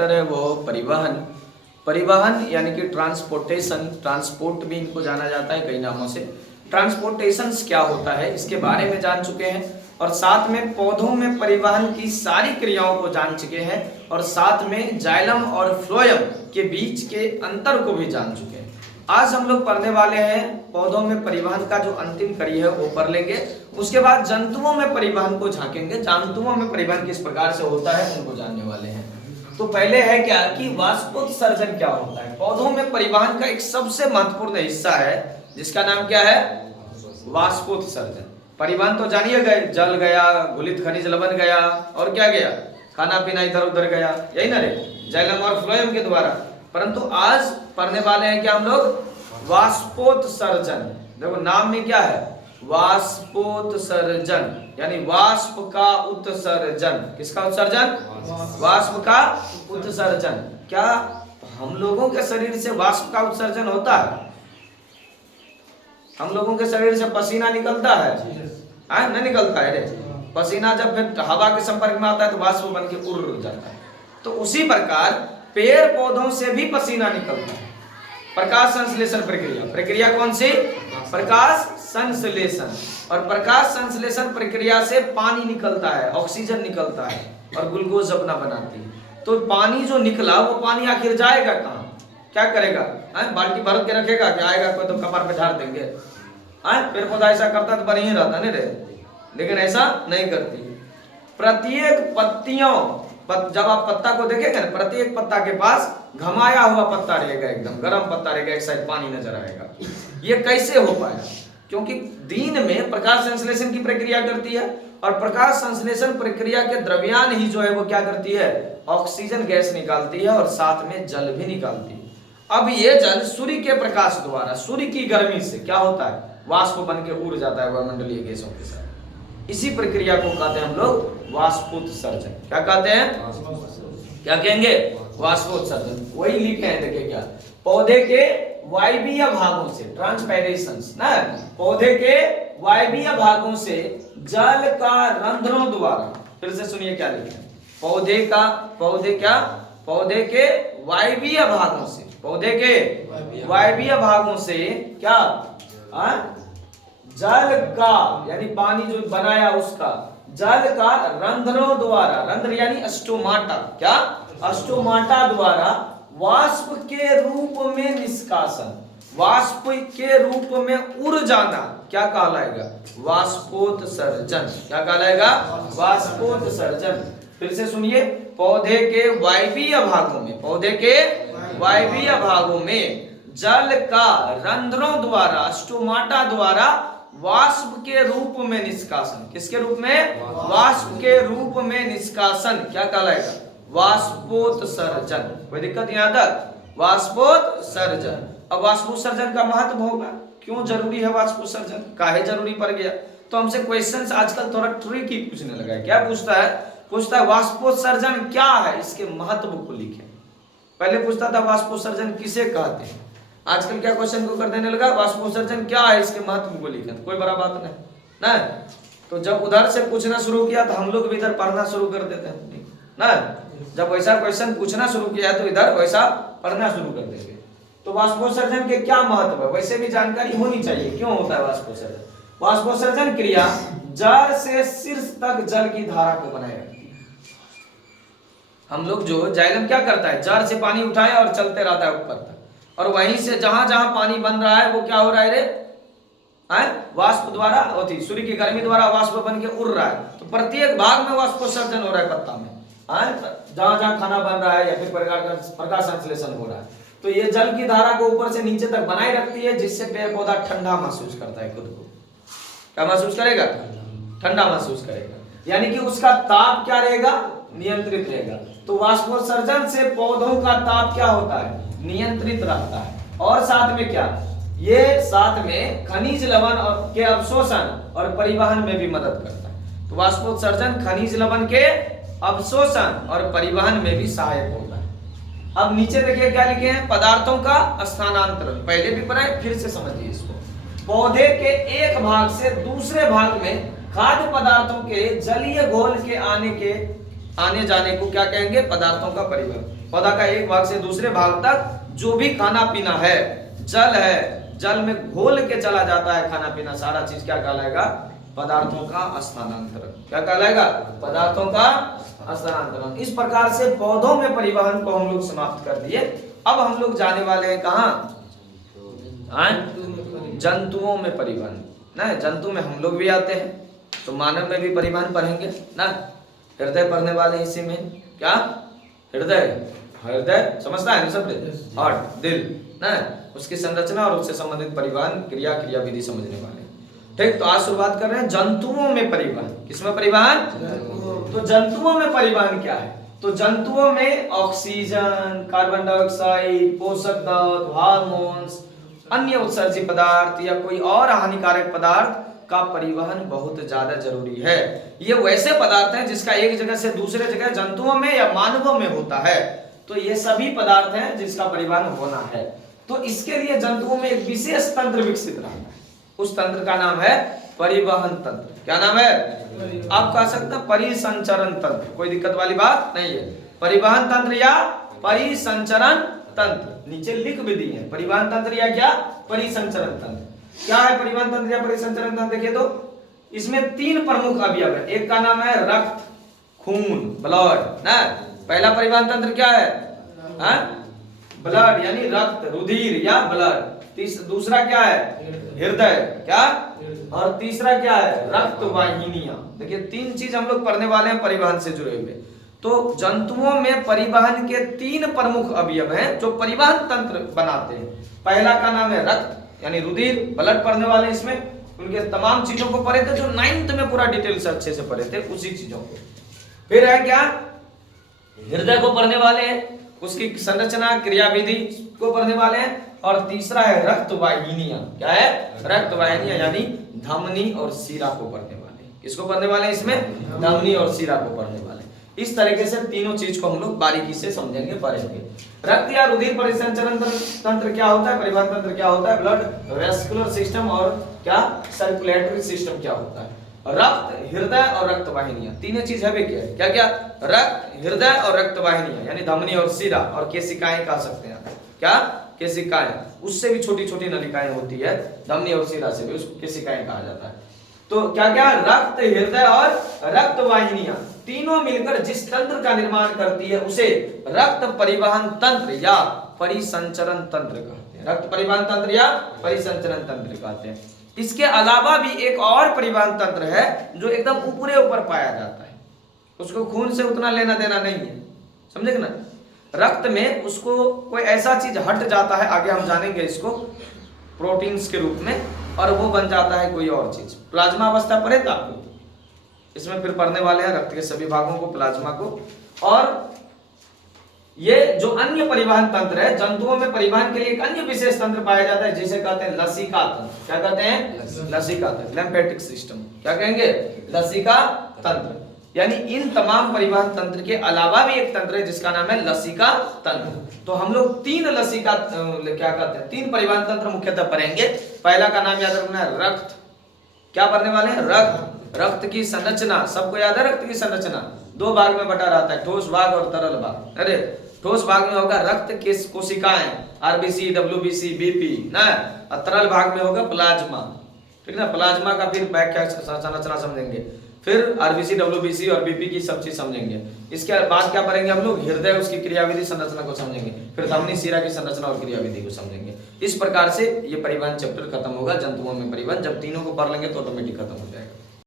Chapter है वो परिवहन। परिवहन यानी कि ट्रांसपोर्टेशन, ट्रांसपोर्ट भी इनको जाना जाता है कई नामों से। ट्रांसपोर्टेशन क्या होता है इसके बारे में जान चुके हैं, और साथ में पौधों में परिवहन की सारी क्रियाओं को जान चुके हैं, और साथ में जाइलम और फ्लोएम के बीच के अंतर को भी जान चुके हैं। आज हम लोग पढ़ने वाले हैं पौधों में परिवहन का जो अंतिम कड़ी है वो पढ़ लेंगे। उसके बाद जंतुओं में परिवहन को झांकेंगे, जंतुओं में परिवहन किस प्रकार से होता है उनको जानने वाले हैं। तो पहले है क्या कि वाष्पोत्सर्जन क्या होता है। पौधों में परिवहन का एक सबसे महत्वपूर्ण हिस्सा है जिसका नाम क्या है, वाष्पोत्सर्जन। परिवहन तो जानिए गए, जल गया, घुलित खनिज लवण गया, और क्या गया, खाना पीना इधर उधर गया, यही ना रे, जाइलम और फ्लोएम के द्वारा। परंतु आज पढ़ने वाले हैं क्या हम लोग, वाष्पोत्सर्जन। देखो नाम में क्या है, वाष्पोत्सर्जन, यानी वाष्प का उत्सर्जन। किसका उत्सर्जन, वाष्प का उत्सर्जन। क्या हम लोगों के शरीर से वाष्प का उत्सर्जन होता है? हम लोगों के शरीर से पसीना निकलता है? नहीं निकलता है रे। पसीना जब फिर हवा के संपर्क में आता है तो वाष्प बन के उड़ जाता है। तो उसी प्रकार पेड़ पौधों से भी पसीना निकलता है। प्रकाश संश्लेषण प्रक्रिया, प्रक्रिया कौन सी, प्रकाश संश्लेषण। और प्रकाश संश्लेषण प्रक्रिया से पानी निकलता है, ऑक्सीजन निकलता है, और ग्लूकोज अपना बनाती है। तो पानी जो निकला वो पानी आखिर जाएगा कहाँ, क्या करेगा? बाल्टी भर के रखेगा क्या? आएगा कोई तो कपार पे झाड़ देंगे। पेड़ पौधा ऐसा करता तो बढ़िया रहता नहीं रे, लेकिन ऐसा नहीं करती। प्रत्येक पत्तियों, जब आप पत्ता को देखेंगे ना, प्रत्येक पत्ता के पास घमाया हुआ पत्ता रहेगा, एकदम गर्म पत्ता रहेगा, एक साइड पानी नजर आएगा। ये कैसे हो पाया? क्योंकि दिन में प्रकाश संश्लेषण की प्रक्रिया करती है, और प्रकाश संश्लेषण प्रक्रिया के द्रव्यान ही जो है वो क्या करती है, ऑक्सीजन गैस निकालती है, और साथ में जल भी निकालती है। अब ये जल सूर्य के प्रकाश द्वारा, सूर्य की गर्मी से क्या होता है, वाष्प बन के उड़ जाता है वायुमंडलीय गैसों के साथ। इसी प्रक्रिया को कहते हैं हम लोग वाष्पोत्सर्जन। क्या कहते हैं, क्या कहेंगे, वाष्पोत्सर्जन। वही लिखे हैं, देखिए क्या, पौधे के वायवीय भागों से, ट्रांसपायरेशंस ना, पौधे के वायवीय भागों से जल का रंध्रों द्वारा, फिर से सुनिए क्या लिखे हैं, पौधे के वायवीय भागों से, पौधे के वायवीय भागों से क्या, जल का यानी पानी जो बनाया उसका, जल का रंध्रों द्वारा, रंध्र यानी स्टोमाटा, क्या, स्टोमाटा द्वारा वाष्प के रूप में निष्कासन, वाष्प के रूप में उड़ जाना क्या कहलाएगा, वाष्पोत्सर्जन। क्या कहलाएगा, वाष्पोत्सर्जन। फिर से सुनिए, पौधे के वायवीय भागों में, पौधे के वायवीय भागों में जल का रंध्रों द्वारा, स्टोमाटा द्वारा वाष्प के रूप में निष्कासन। किसके रूप में, वाष्प के रूप में निष्कासन क्या कहलाएगा, वाष्पोत्सर्जन। कोई दिक्कत यहाँ तक, वाष्पोत्सर्जन। अब वाष्पोत्सर्जन का महत्व होगा, क्यों जरूरी है वाष्पोत्सर्जन, काहे जरूरी पड़ गया? तो हमसे क्वेश्चंस आजकल थोड़ा ट्रिकी पूछने लगा है। क्या पूछता है वाष्पोत्सर्जन क्या है, इसके महत्व को लिखे। पहले पूछता था वाष्पोत्सर्जन किसे कहते हैं, आजकल क्या क्वेश्चन को कर देने लगा, वाष्पोत्सर्जन क्या है, इसके महत्व को लिखे। कोई बड़ा बात नहीं ना। तो जब उधर से पूछना शुरू किया तो हम लोग भी इधर पढ़ना शुरू कर देते हैं ना। जब वैसा क्वेश्चन पूछना शुरू किया तो इधर वैसा पढ़ना शुरू कर देंगे। तो वाष्पोत्सर्जन के क्या महत्व है, वैसे भी जानकारी होनी चाहिए, क्यों होता है वाष्पोत्सर्जन। वाष्पोत्सर्जन क्रिया जड़ से शीर्ष तक जल की धारा को बनाए रखती है। हम लोग जो जाइलम क्या करता है, जड़ से पानी उठाए और चलते रहता है ऊपर तक, और वहीं से जहां जहां पानी बन रहा है वो क्या हो रहा है रे, वाष्प द्वारा होती, सूर्य की गर्मी द्वारा वाष्प बन के उड़ रहा है। तो प्रत्येक भाग में वाष्पोत्सर्जन हो रहा है पत्ता में, जहां जहां खाना बन रहा है या फिर प्रकाश संश्लेषण हो रहा है। तो ये जल की धारा को ऊपर से नीचे तक बनाए रखती है, जिससे पेड़ पौधा ठंडा महसूस करता है, खुद को क्या महसूस करेगा, ठंडा महसूस करेगा, यानी कि उसका ताप क्या रहेगा, नियंत्रित रहेगा। तो वाष्पोत्सर्जन से पौधों का ताप क्या होता है, नियंत्रित रहता है। और साथ में क्या, ये साथ में खनिज लवण और के अवशोषण और परिवहन में भी मदद करता है। तो वाष्पोत्सर्जन खनिज लवण के अवशोषण और परिवहन में भी सहायक होता है। अब नीचे देखिए क्या लिखे हैं, पदार्थों का स्थानांतरण, पहले भी पढ़ा है, फिर से समझिए इसको। पौधे के एक भाग से दूसरे भाग में खाद्य पदार्थों के जलीय घोल के आने के आने जाने को क्या कहेंगे? पदार्थों का परिवहन। पौधा का एक भाग से दूसरे भाग तक जो भी खाना पीना है, जल है, जल में घोल के चला जाता है खाना पीना, सारा चीज क्या कहलाएगा? पदार्थों का स्थानांतरण। क्या कहलाएगा? पदार्थों का स्थानांतरण। इस प्रकार से पौधों में परिवहन को हम लोग समाप्त कर दिए। अब हम लोग जाने वाले हैं कहाँ? जंतुओं में परिवहन। ना, जंतु में हम लोग भी आते हैं, तो मानव में भी परिवहन पढ़ेंगे ना। हृदय पढ़ने वाले इसी में, क्या? हृदय, हृदय समझता है ना सब? हार्ट, दिल ना, उसकी संरचना और उससे संबंधित परिवहन क्रिया, क्रिया विधि समझने वाले। ठीक, तो आज शुरुआत कर रहे हैं जंतुओं में परिवहन। किसमें परिवहन? तो जंतुओं में परिवहन क्या है? तो जंतुओं में ऑक्सीजन, कार्बन डाइऑक्साइड, पोषक तत्व, हार्मोन्स, अन्य उत्सर्जी पदार्थ या कोई और हानिकारक पदार्थ का परिवहन बहुत ज्यादा जरूरी है। ये वैसे पदार्थ हैं जिसका एक जगह से दूसरे जगह जंतुओं में या मानवों में होता है। तो ये सभी पदार्थ हैं जिसका परिवहन होना है। तो इसके लिए जंतुओं में एक विशेष तंत्र विकसित रहता है। उस तंत्र का नाम है परिवहन तंत्र। क्या नाम है? आप कह सकते हैं परिसंचरण तंत्र, कोई दिक्कत वाली बात नहीं है। परिवहन तंत्र या परिसंचरण तंत्र, नीचे लिख भी दिए हैं। परिवहन तंत्र या क्या? परिसंचरण तंत्र। क्या है परिवहन तंत्र या परिसंचरण तंत्र? देखिए तो इसमें तीन प्रमुख अवयव है। एक का नाम है रक्त, खून, ब्लड ना। पहला परिवहन तंत्र क्या है? ब्लड यानी रक्त, रुधिर या ब्लड। दूसरा क्या है? हृदय, क्या? और तीसरा क्या है? रक्त वाहिनियां। देखिए तीन चीज हम लोग पढ़ने वाले हैं परिवहन से जुड़े हुए। तो जंतुओं में परिवहन के तीन प्रमुख अवयव हैं जो परिवहन तंत्र बनाते हैं। पहला का नाम है रक्त यानी रुधिर, ब्लड पढ़ने वाले इसमें उनके तमाम चीजों को पढ़े थे, जो 9th में पूरा डिटेल से अच्छे से पढ़े थे, उसी चीजों को। फिर है क्या? हृदय को पढ़ने वाले हैं, उसकी संरचना, क्रियाविधि को पढ़ने वाले हैं। और तीसरा है रक्त वाहिनियां। क्या है? रक्त वाहिनियां यानी धमनी और शिरा को पढ़ने वाले। किसको पढ़ने वाले हैं इसमें? धमनी और शिरा को पढ़ने वाले। इस तरीके से तीनों चीज को हम लोग बारीकी से समझेंगे, पढ़ेंगे। रक्त या रुधिर परिसंचरण तंत्र क्या होता है? परिवहन तंत्र क्या होता है? ब्लड वेस्कुलर सिस्टम और क्या? सर्कुलेटरी सिस्टम क्या होता है? रक्त, हृदय और रक्त वाहिनियां, तीनों चीज है क्या? क्या क्या? रक्त, हृदय और रक्त वाहिनियां यानी धमनी और शिरा, और केशिकाएं कह सकते हैं। क्या? केशिकाएं, उससे भी छोटी छोटी नलिकाएं होती है, धमनी और शिरा से भी उसको केशिकाएं कहा जाता है। तो क्या क्या? रक्त, हृदय और रक्त वाहिनियां तीनों मिलकर जिस तंत्र का निर्माण करती है उसे रक्त परिवहन तंत्र या परिसंचरण तंत्र कहते हैं। रक्त परिवहन तंत्र या परिसंचरण तंत्र कहते हैं। इसके अलावा भी एक और परिवहन तंत्र है जो एकदम ऊपरे ऊपर पाया जाता है, उसको खून से उतना लेना देना नहीं है, समझे ना। रक्त में उसको कोई ऐसा चीज हट जाता है, आगे हम जानेंगे इसको, प्रोटीन्स के रूप में, और वो बन जाता है कोई और चीज। प्लाज्मा अवस्था पढ़े था आपको, इसमें फिर पढ़ने वाले हैं रक्त के सभी भागों को, प्लाज्मा को। और ये जो अन्य परिवहन तंत्र है, जंतुओं में परिवहन के लिए एक अन्य विशेष तंत्र पाया जाता है जिसे कहते हैं लसिका तंत्र। क्या कहते हैं? लसिका तंत्र, लिम्फेटिक सिस्टम। क्या कहेंगे? लसिका तंत्र। यानी इन तमाम परिवहन तंत्र के अलावा भी एक तंत्र है जिसका नाम है लसिका तंत्र। तो हम लोग तीन लसिका क्या कहते हैं, तीन परिवहन तंत्र मुख्यतः पढ़ेंगे। पहला का नाम याद रखना है रक्त। क्या पढ़ने वाले हैं? रक्त। रक्त की संरचना सबको याद है? रक्त की संरचना दो भाग में बटा रहता है, ठोस भाग और तरल भाग। अरे ठोस भाग में होगा रक्त के कोशिकाएं, आरबीसी, डब्ल्यूबीसी, बीपी ना, और तरल भाग में होगा प्लाज्मा। ठीक ना, प्लाज्मा का फिर व्याख्या संरचना समझेंगे, फिर आरबीसी, डब्ल्यूबीसी और बीपी की सब चीज समझेंगे। इसके बाद क्या पढ़ेंगे हम लोग? हृदय, उसकी क्रियाविधि संरचना को समझेंगे, फिर धमनी, शिरा की संरचना और क्रियाविधि को समझेंगे। इस प्रकार से ये परिवहन चैप्टर खत्म होगा, जंतुओं में परिवहन। जब तीनों को पढ़ लेंगे तो ऑटोमेटिक खत्म हो जाएगा।